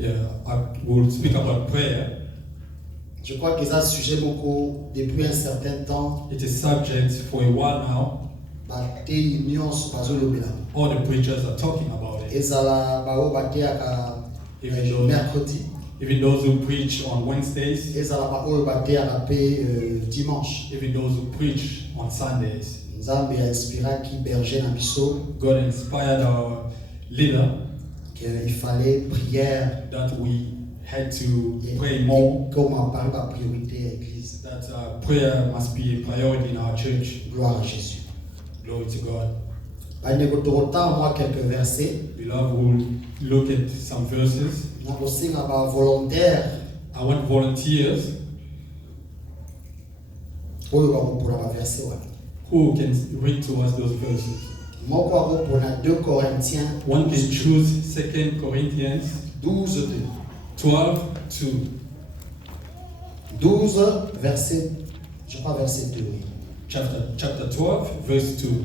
I will speak about prayer. Je crois que c'est un sujet beaucoup depuis un certain temps. It is subject for a while now. All the preachers are talking about it. Even those who preach on Wednesdays. Even those who preach on Sundays. God inspired our leader qu'il fallait prière, that we had to pray more. That prayer must be a priority in our church. Gloire à Jésus. Glory to God. Moi, quelques versets. Beloved, we'll look at some verses. Volontaire. I want volunteers who can read to us those verses. One can choose 2 Corinthians 12:2. 12, verset, je crois verset 2. Oui. Chapter 12, verse 2.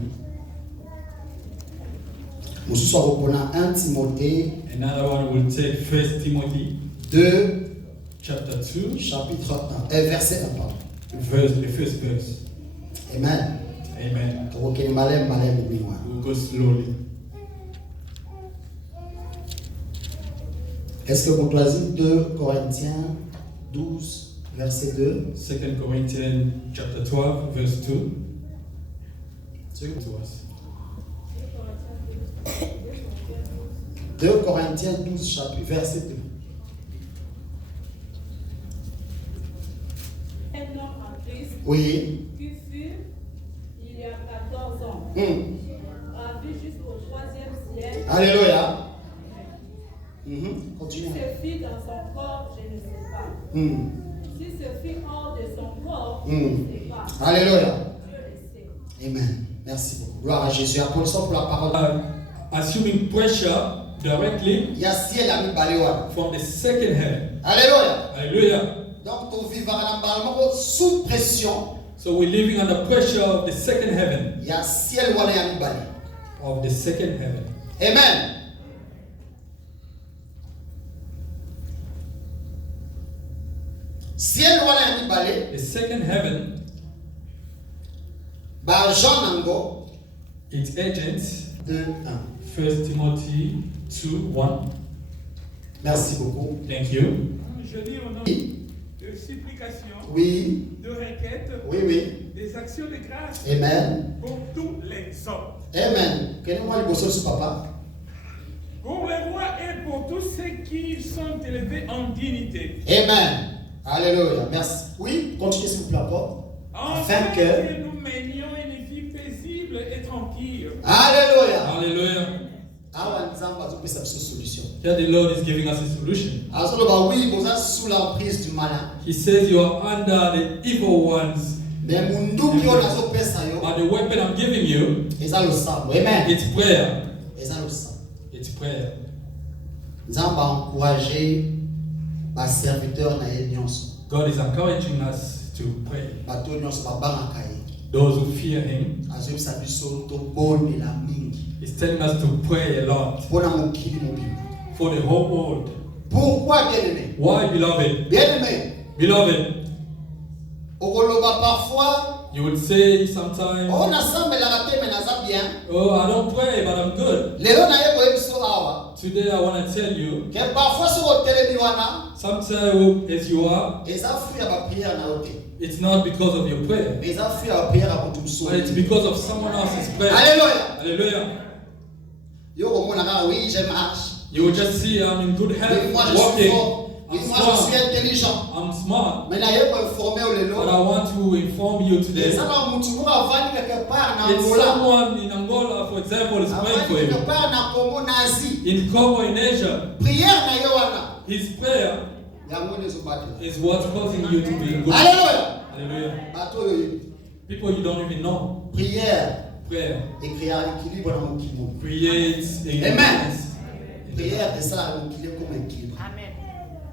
Nous sommes 1 Timothée. Another one will take 1 Timothy 2, chapter 2, chapitre 1, verset 1, pardon. The first verse. Amen. Amen. We'll go slowly. Est-ce que vous choisissez 2 Corinthiens 12, verset 2? 2 Corinthians chapter 12, verse 2. To us. 2 Corinthiens 12, chapitre, verset 2. Un homme en Christ Oui. qui fut, il y a 14 ans, ravi jusqu'au 3e siècle. Alléluia. Si ce fut dans son corps, je ne sais pas. Si ce fut hors de son corps, je ne sais pas. Alléluia. Dieu le sait. Amen. Merci beaucoup. Gloire à Jésus. Applaudissons pour la parole. Assuming pressure directly from the second heaven. Alléluia. Hallelujah. Donc, nous vivons sous pression. So we're living under pressure of the second heaven. Of the second heaven. Amen. The second heaven, its agents, 1 Timothy 2:1. Merci beaucoup. Thank you. Je lis au nom de supplication, Oui. de requête, Oui. des actions de grâce Amen. pour tous les hommes. Amen. Quel-moi le bosseur sur papa? Pour les rois et pour tous ceux qui sont élevés en dignité. Amen. Alléluia. Merci. Oui, continuez s'il vous plaît encore. Afin que nous menions une vie paisible et tranquille. Alléluia. Hallelujah. Solution. Here the Lord is giving us a solution. Sous l'emprise du malin. He says you are under the evil ones. But the weapon I'm giving you, Amen. it's prayer. It's prayer. God is encouraging us to pray. Those who fear Him, He's telling us to pray a lot for the whole world. Pourquoi, bien-aimé? Why, beloved? Bien-aimé. Beloved, parfois, you would say sometimes, oh, I don't pray, but I'm good. Today I want to tell you, sometimes as you are, it's not because of your prayer, but it's because of someone else's prayer. Alléluia. Hallelujah. You will just see I'm in good health, walking. I'm smart. But I want to inform you today. It's someone in Angola, for example, is praying for you. In Congo, in Asia, his prayer is what's causing you to be in good health. Hallelujah. People you don't even know. Prayer creates a balance.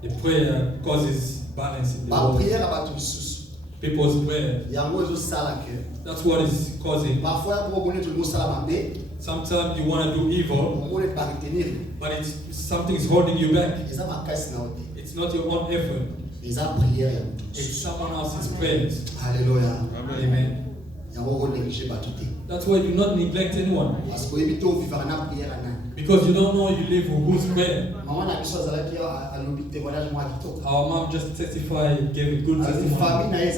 The prayer causes balance in the world. People's prayer. That's what is causing. Sometimes you want to do evil, but something is holding you back. It's not your own effort. It's someone else's prayers. Hallelujah. Amen. That's why you not neglect anyone. Because you don't know you live with whose prayer. Our mom just testified, gave a good testimony.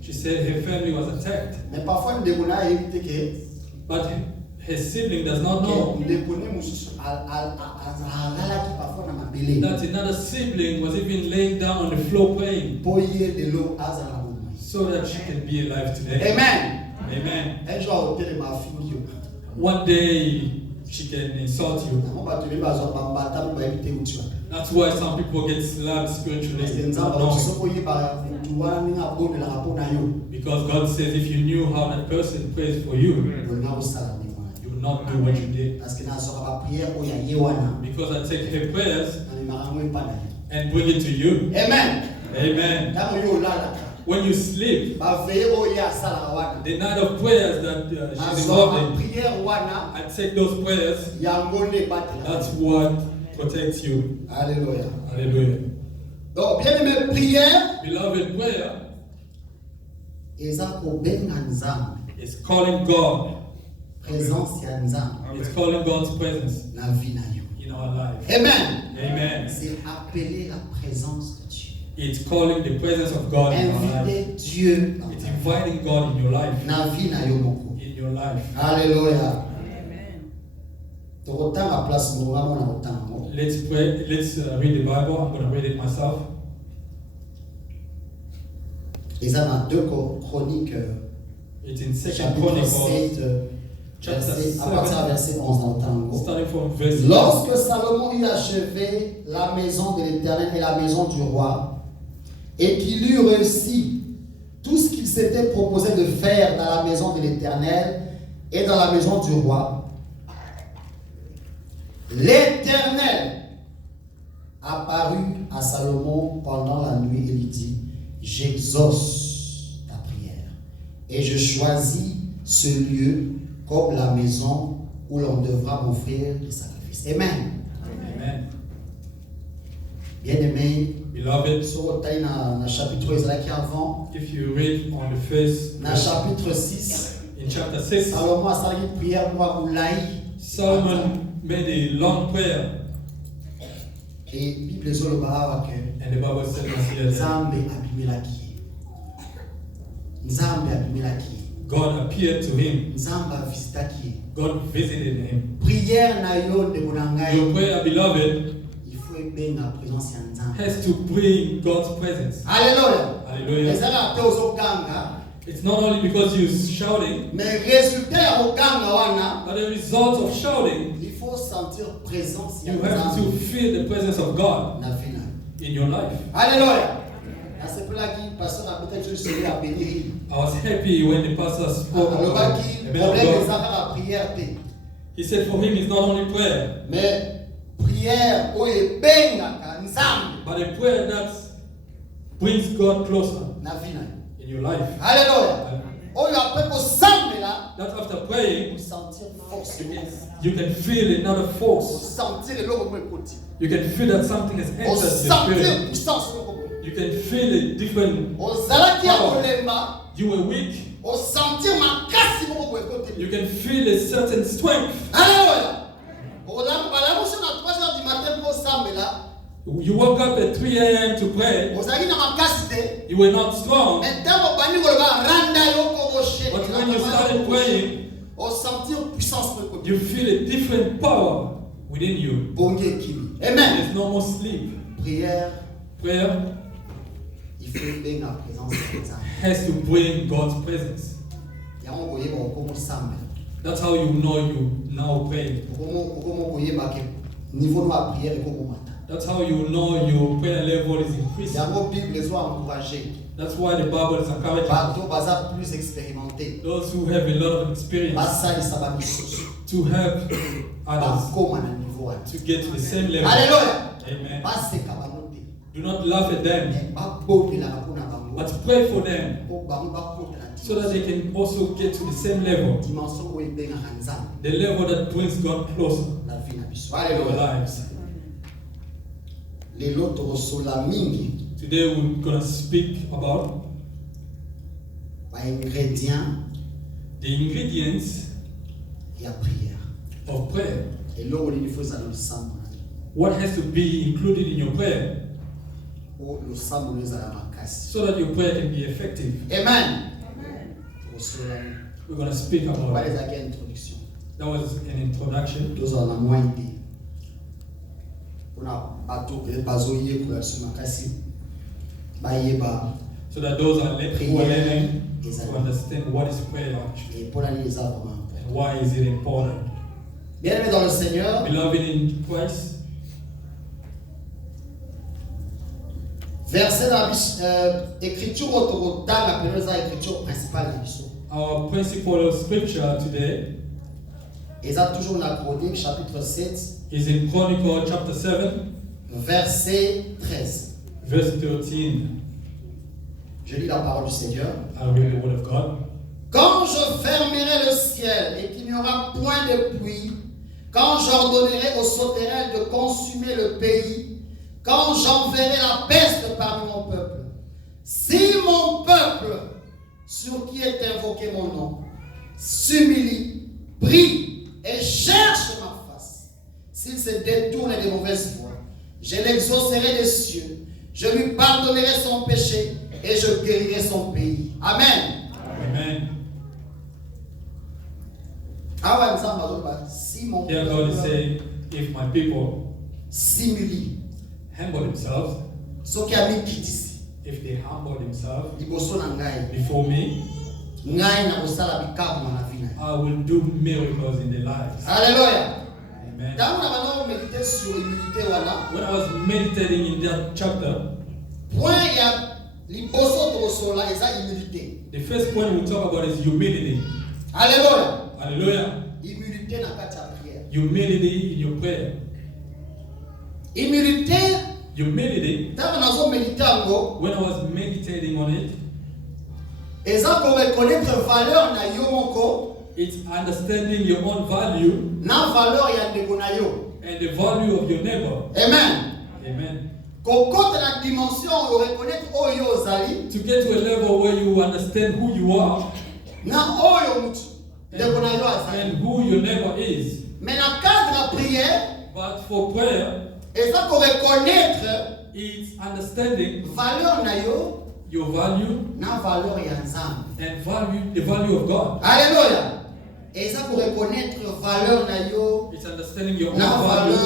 She said her family was attacked. But her sibling does not know that another sibling was even laying down on the floor praying so that she can be alive today. Amen. Amen. One day she can insult you. That's why some people get slapped spiritually. Because God says if you knew how that person prays for you, you would not do what you did. Because I take her prayers and bring it to you. Amen. Amen. When you sleep, the night of prayers that she's involved in, I take those prayers. That's what protects you. Hallelujah. Hallelujah. Donc, bien-aimé, prière, beloved, prayer is calling God. It's calling God's presence in our life. Amen. Amen. C'est appeler la présence de Dieu. It's calling the presence of God in our life. Dieu. It's inviting God in your life. In your life. Hallelujah. Amen. Let's pray. Let's read the Bible. I'm going to read it myself. It's in 2 Chroniques. It's in 2 Chronicles. À partir du verset 11 dans le tango. Verse Lorsque Salomon eut achevé la maison de l'Éternel et la maison du roi, et qu'il eut réussi tout ce qu'il s'était proposé de faire dans la maison de l'Éternel et dans la maison du roi, l'Éternel apparut à Salomon pendant la nuit et lui dit: j'exauce ta prière et je choisis ce lieu comme la maison où l'on devra m'offrir des sacrifices. Amen. Amen. Bien-aimé, beloved, dans le chapitre avant, if you read on the first, dans le chapitre 6, in chapter 6, Salomon a sali une prière pour Oulaï. Solomon made a long prayer. Et Bible sur le bas que and the Bible says here that Nzambe abimelaki. God appeared to him. God visited him. Prière na yo de monangai. Your prayer, beloved, il faut aimer la présence de Nzambe. has to bring God's presence. Hallelujah. Hallelujah. It's not only because you're shouting, but the result of shouting, il faut sentir présence. You have to feel the presence of God in your life. Hallelujah. I was happy when the pastor spoke about God. He said for him it's not only prayer, but a prayer that brings God closer in your life. Hallelujah. That after praying, you can feel another force. You can feel that something has entered your spirit. You can feel a different power. You were weak. You can feel a certain strength. You woke up at 3 a.m. to pray. You were not strong. But when you started praying, you feel a different power within you. Amen. There's no more sleep. Prayer has to bring God's presence. That's how you know you now pray. That's how you know your prayer level is increasing. That's why the Bible is encouraging those who have a lot of experience to help others to get to the same level. Amen. Do not laugh at them, but pray for them so that they can also get to the same level. The level that brings God closer to our lives. Today we're going to speak about the ingredients of prayer. What has to be included in your prayer so that your prayer can be effective. Amen. We're going to speak about it. That was an introduction. So that those are who are learning to understand what is prayer actually and why is it important. Bien-aimés dans le Seigneur, beloved in Christ, verset dans l'écriture autoroutale, appelée l'écriture principale de l'histoire. Our principal scripture today is toujours la Chronique, chapitre 7. Is in Chronicle chapter 7, verset 13. Verse 13. Je lis la parole du Seigneur. I'll read the word of God. Quand je fermerai le ciel et qu'il n'y aura point de pluie, quand j'ordonnerai aux sauterelles de consumer le pays, quand j'enverrai la peste parmi mon peuple, si mon peuple, sur qui est invoqué mon nom, s'humilie, prie et cherche ma face, s'il se détourne des mauvaises voies, je l'exaucerai des cieux, je lui pardonnerai son péché et je guérirai son pays. Amen. Amen. Here God is saying, if my people humble themselves, if they humble themselves before me, I will do miracles in their lives. Hallelujah. Amen. When I was meditating in that chapter, the first point we talk about is humility. Hallelujah. Hallelujah. Humility in your prayer. Humility. When I was meditating on it, it's understanding your own value and the value of your neighbor. Amen. Amen. To get to a level where you understand who you are and who your neighbor is. But for prayer, it's understanding your value and the value of God. Hallelujah. It's understanding your own value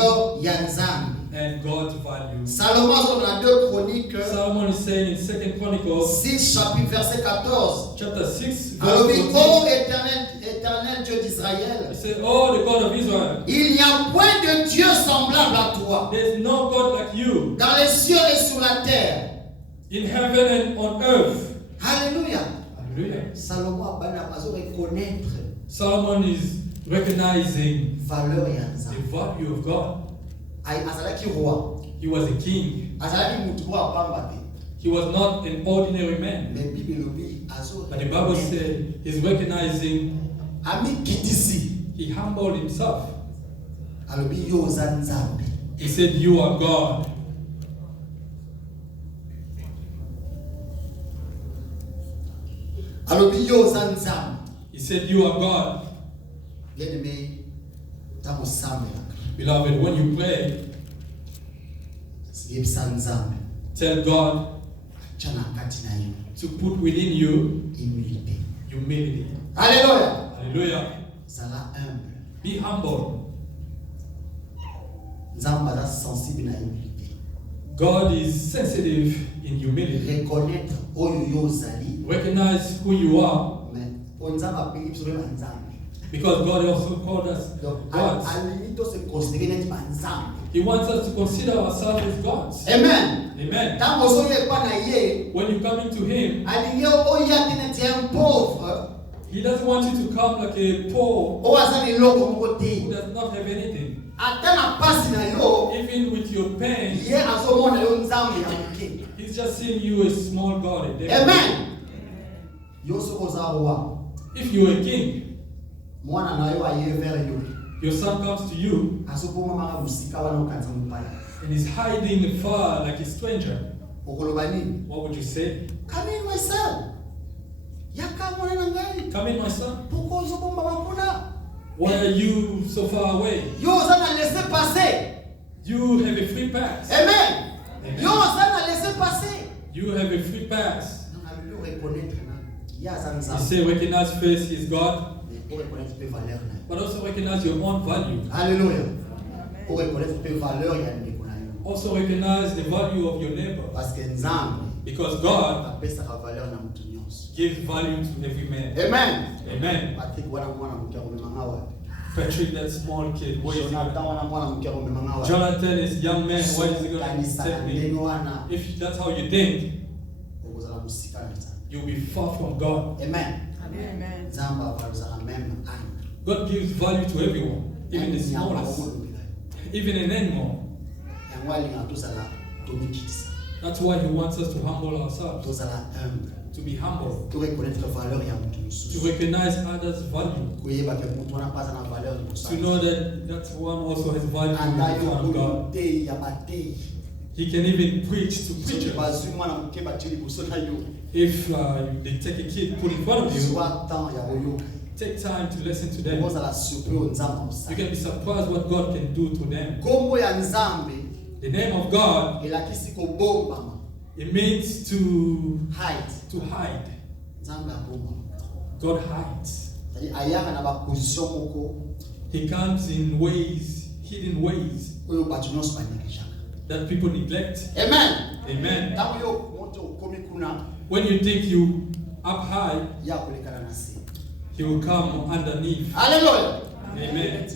and God's value. Solomon is saying in 2 Chronicles 6 chapitre verset 14. Chapter 6 Alors, verse 14. ô éternel Dieu d'Israël, He said, oh, the God of Israel, il n'y a point de Dieu semblable à toi. There's no God like you. Dans les cieux et sur la terre. In heaven and on earth. Hallelujah. Hallelujah. Solomon is recognizing valeur the value of God. He was a king. He was not an ordinary man. But the Bible said he's recognizing, he humbled himself. He said, you are God. He said, you are God. Beloved, when you pray, tell God to put within you humility. Hallelujah. Hallelujah. Be humble. God is sensitive in humility. Recognize who you are. Because God also called us gods. He wants us to consider ourselves as gods. Amen. Amen. When you come into Him, He doesn't want you to come like a poor who does not have anything. Even with your pain, He's just seeing you as small God. Amen. If you are a king, your son comes to you and is hiding far like a stranger. What would you say? Come in, my son. Come in, my son. Why are you so far away? You have a free pass. Amen. You have a free pass. You say recognize first is God, but also recognize your own value. Hallelujah. Also recognize the value of your neighbor. Because God gives value to every man. Amen. Amen. Patrick, that small kid, where is he going? Jonathan is young man, why is he going to take me? If that's how you think, you'll be far from God. Amen. Amen. God gives value to everyone, even the smallest, even an animal. That's why He wants us to humble ourselves, to be humble, to recognize others' value, to know that that one also has value in front of God. He can even preach to preachers. If they take a kid, put in front of you, take time to listen to them. You can be surprised what God can do to them. The name of God, it means to hide. To hide. God hides. He comes in ways, hidden ways, that people neglect. Amen. Amen. When you think you up high, He will come underneath. Hallelujah. Amen.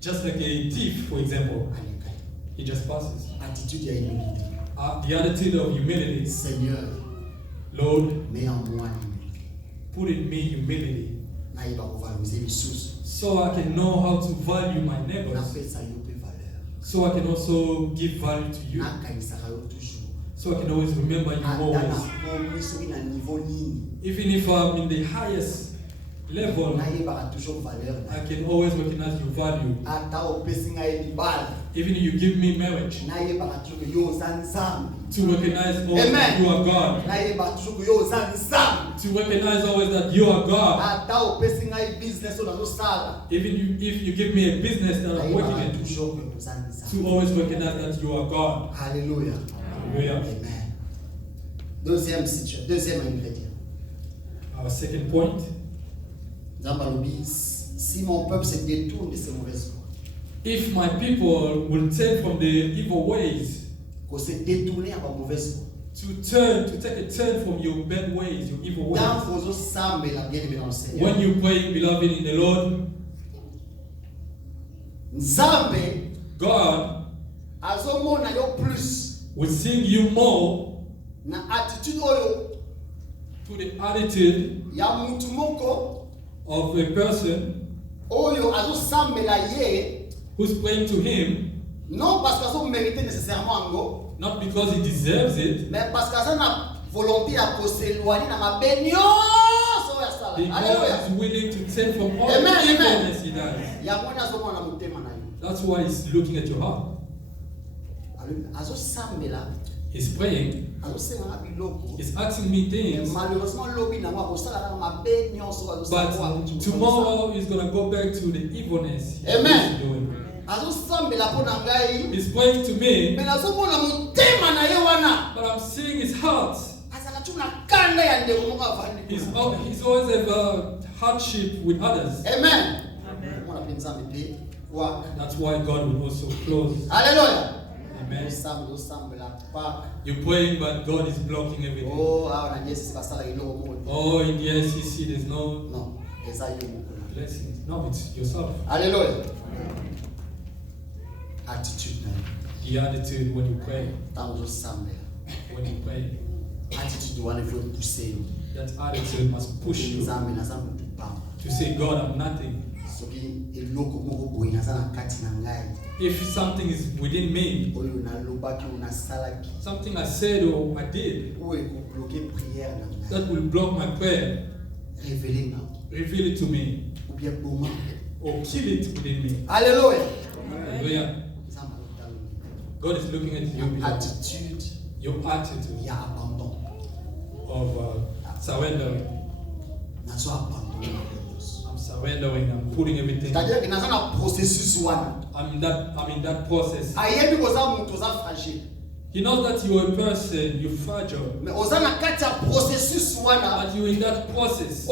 Just like a thief, for example. He just passes. The attitude of humility. Seigneur, Lord, put in me humility, so I can know how to value my neighbors, so I can also give value to you, so I can always remember you always. Even if I'm in the highest level, I can always recognize your value. Even if you give me marriage, to recognize always that you are God. To recognize always that you are God. Even if you give me a business that I'm working in, to always recognize that you are God. Hallelujah. Hallelujah. Amen. Deuxième ingrédient. Our second point. Si mon peuple se détourne de ses mauvaises voies. If my people will turn from the evil ways, qu'on se détourner à ma mauvaise voie. To take a turn from your bad ways, your evil ways. When you pray, beloved in the Lord, God will sing you more na attitude oyo to the attitude ya mutu moko of a person oyo azosambela ye who's praying to him, non parce que ça mérite nécessairement ango, not because he deserves it, mais parce que ça na volonté à s'éloigner na mabenyo so ya sala. Hallelujah. He's willing to turn from all the evilness he does. Ya mwana azomona na mutema na yo. That's why he's looking at your heart. Azosambela, he's praying. He's asking me things. But tomorrow he's going to go back to the evilness. Amen. He's praying to me. But I'm seeing his heart. He's always have a hardship with others. Amen. That's why God will also close. Hallelujah. Amen. You're praying, but God is blocking everything. Oh, in the SEC, there's no blessings. No, it's yourself. Hallelujah. Attitude. The attitude when you pray. When you pray. That attitude must push you to say, God, I'm nothing. If something is within me, something I said or I did, that will block my prayer, reveal it to me, or kill it within me. Hallelujah. Hallelujah. God is looking at you, your attitude of surrendering. I'm surrendering, I'm putting everything. I'm in that process. He knows that you're a person, you're fragile. But you're in that process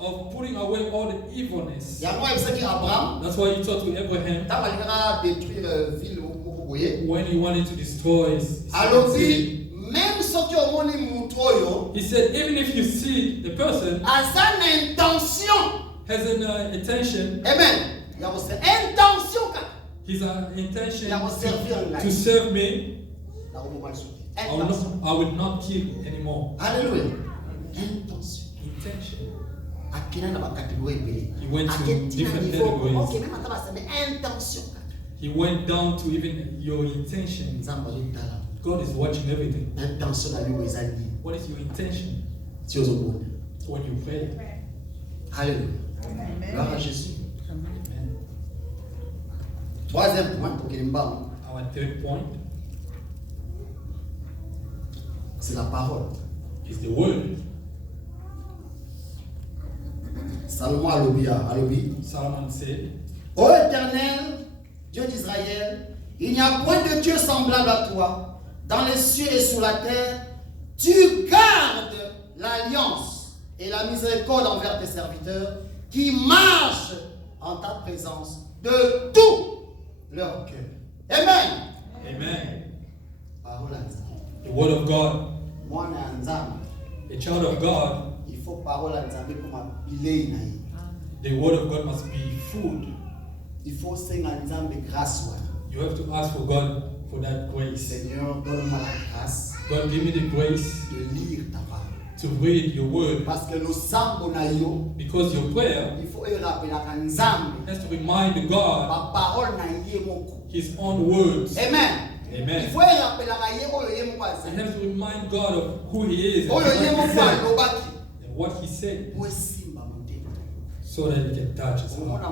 of putting away all the evilness. That's why you talked to Abraham when he wanted to destroy his city. He said, even if you see the person has an intention, amen. his intention to serve me, I will not kill anymore. Hallelujah. Intention. He went to different categories. He went down to even your intention. God is watching everything. What is your intention when you pray? Hallelujah. Gloire à Jésus. Troisième point pour qu'il Our third point, c'est la parole. Is the word. Salomon Solomon said, Ô Éternel, Dieu d'Israël, il n'y a point de Dieu semblable à toi. Dans les cieux et sur la terre, tu gardes l'alliance et la miséricorde envers tes serviteurs qui marchent en ta présence de tout leur cœur. Amen. Amen. Parole à Nzambe. The word of God. Mwana ya Nzambe. A child of God. Il faut parole à Nzambe pour m'appeler na ye. The word of God must be food. Il faut senga Nzambe grâce wana. You have to ask for God for that grace. Seigneur, donne-moi la grâce. God, give me the grace de lire ta parole. To read your word. Parce que losambo na yo. Because your prayer. Il faut rappeler à Nzambe. Has to remind God. Ma parole na ye moko. His own words. Amen. Amen. Il faut rappeler à ye oyo ye moko. He has to remind God of who He is. Oyo ye moko alobaki. And what He said. So that He can touch His heart.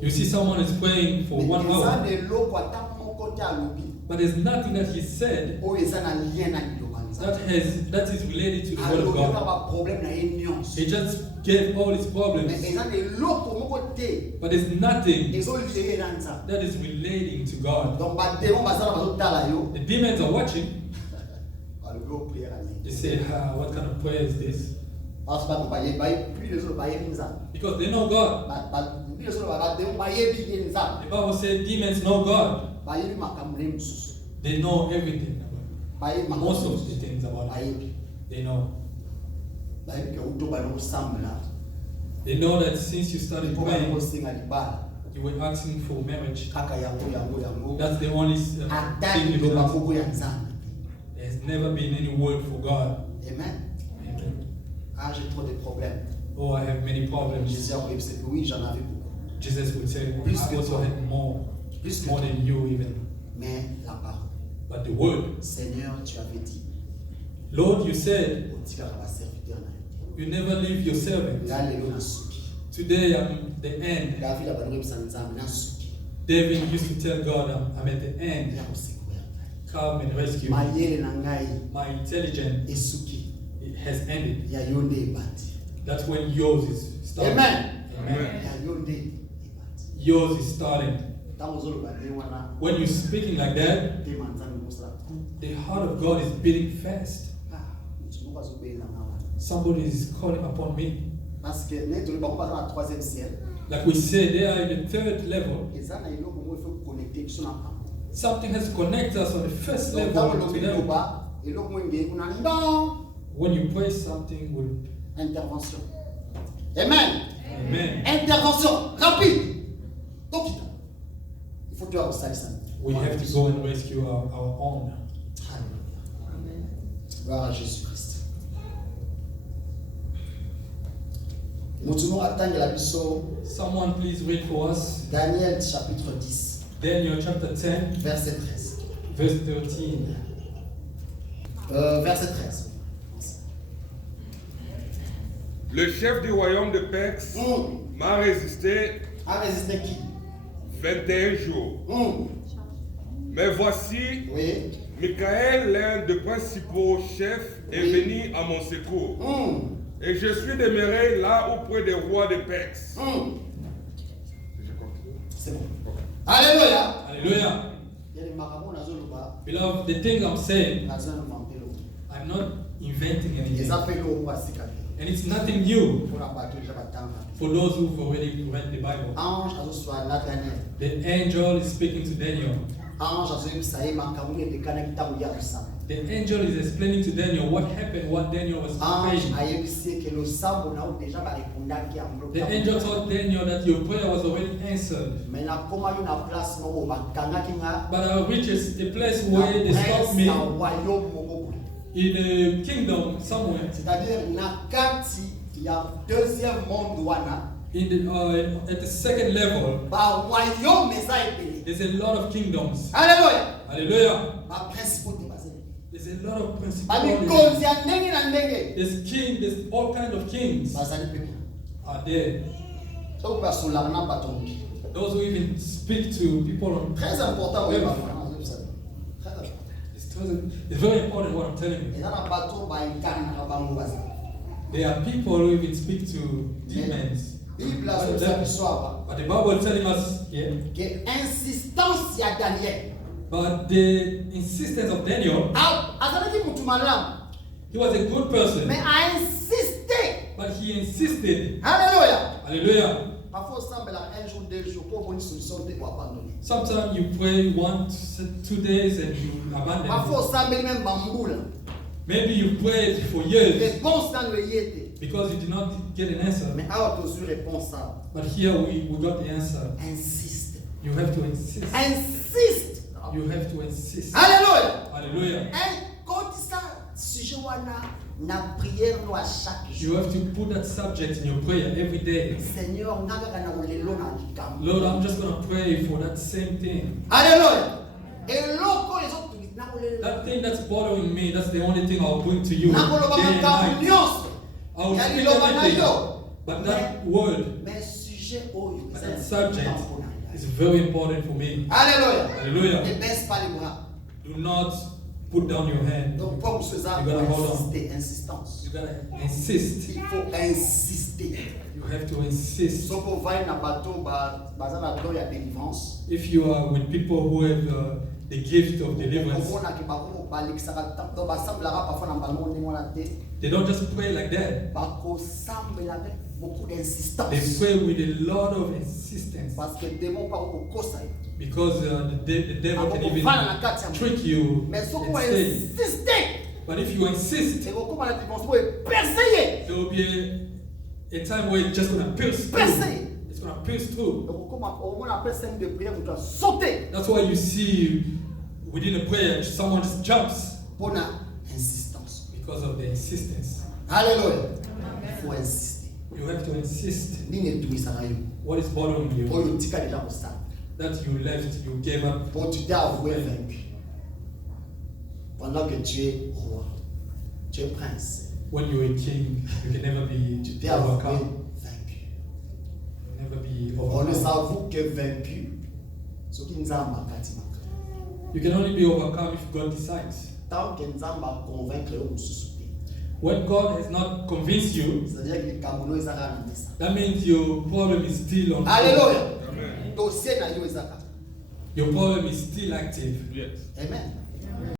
You see, someone is praying for 1 hour. But there's nothing that he said that is related to the word of God. He just gave all his problems. But there's nothing that is relating to God. The demons are watching. They say, what kind of prayer is this? Because they know God. The Bible says demons know God. They know everything about it. Most of the things about it. They know. They know that since you started praying, you were asking for marriage. That's the only thing you don't ask. There's never been any word for God. Amen. J'ai trop de problèmes. Oh, I have many problems. Jesus would say, I also had more than you even. Mais la parole. But the word. Seigneur, tu avais dit. Lord, you said, you never leave your servant. Today I'm the end. David used to tell God, I'm at the end. Come and rescue me. My intelligence has ended. That's when yours is starting. Amen. Amen. Yours is starting. When you're speaking like that, the heart of God is beating fast. Somebody is calling upon me. Like we said, they are in the third level. Something has to connect us on the first level to them. When you pray something with intervention. Amen. Amen. Intervention rapide. Donc, il faut que we have to go and rescue our own. Gloire à Jésus-Christ. Someone please read for us. Daniel chapitre 10. Daniel chapter 10. Verset 13. Verse 13. Verset 13. Le chef du royaume de Perse m'a résisté. A résisté qui? 21 jours. Mais voici, oui. Michael, l'un des principaux chefs, est venu à mon secours. Et je suis demeuré là auprès des rois de Perse. C'est bon. Alléluia. Alléluia. Beloved, the thing I'm saying, I'm not inventing anything. And it's nothing new for those who've already read the Bible. The angel is speaking to Daniel. The angel is explaining to Daniel what happened, what Daniel was praying. The angel told Daniel that your prayer was already answered. But I reached a place where they stopped me in a kingdom somewhere. At the second level, there's a lot of kingdoms. Hallelujah. Hallelujah. There's a lot of principalities. There's all kinds of kings are there. Those who even speak to people on it's very important what I'm telling you. There are people who even speak to demons. But the Bible is telling us but the insistence of Daniel, he was a good person. But he insisted. Hallelujah. Hallelujah. Sometimes you pray 1 2 days and you abandon it. Maybe you prayed for years because you did not get an answer. But here we got the answer. Insiste. You have to insist. Insiste. You have to insist. Hallelujah. Hallelujah. You have to put that subject in your prayer every day. Lord, I'm just going to pray for that same thing. Hallelujah. That thing that's bothering me, that's the only thing I'll bring to you. Day and night. I will speak everything. But that word, that subject is very important for me. Hallelujah. Hallelujah. Do not put down your hand. You gotta hold on. You gotta insist. Il faut insister. You have to insist. If you are with people who have the gift of deliverance, they don't just pray like that. They pray with a lot of insistence. Because the devil can even trick you and stay. But if you insist, there will be a time where it's just going to pierce through. It's going to pierce through. That's why you see within a prayer, someone just jumps. Because of the insistence. Hallelujah. You have to insist. What is bothering you? That you left, you gave up. Pendant que tu es roi, tu es prince. When you're a king, you can never be overcome. Vaincu. You'll never be On ne overcome. s'avoue que vaincu. Ce qui nous a You can only be overcome if God decides. Tant que nous a convaincre When God has not convinced you, c'est-à-dire que that means your problem is still on. Alléluia. Your problem is still active. Yes. Amen.